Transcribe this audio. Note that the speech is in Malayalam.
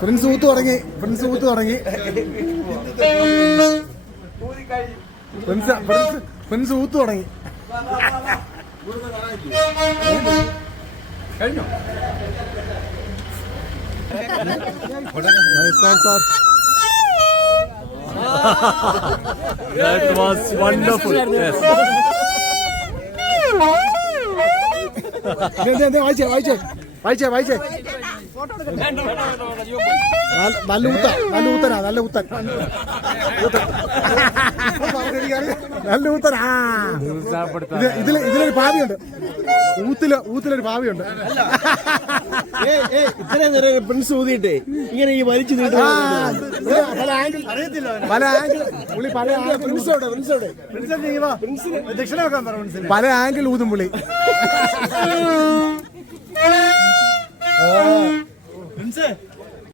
ഫ്രണ്ട്സ് ഊത്ത് തുടങ്ങി ഫ്രണ്ട്സ് ഊത്ത് തുടങ്ങി കഴിഞ്ഞോ? Sir That was wonderful. Yes. വായിച്ചേ നല്ല ഊത്തൻ ഇതിലൊരു ഭാവിയുണ്ട്. ഊത്തിലൊരു ഭാവിയുണ്ട്. ഇത്രയും നേരം പ്രിൻസ് ഊതിയിട്ടേ ഇങ്ങനെ ഈ വലിച്ചു നീട്ടും. പല ആംഗിൾ ഊതും പുള്ളി.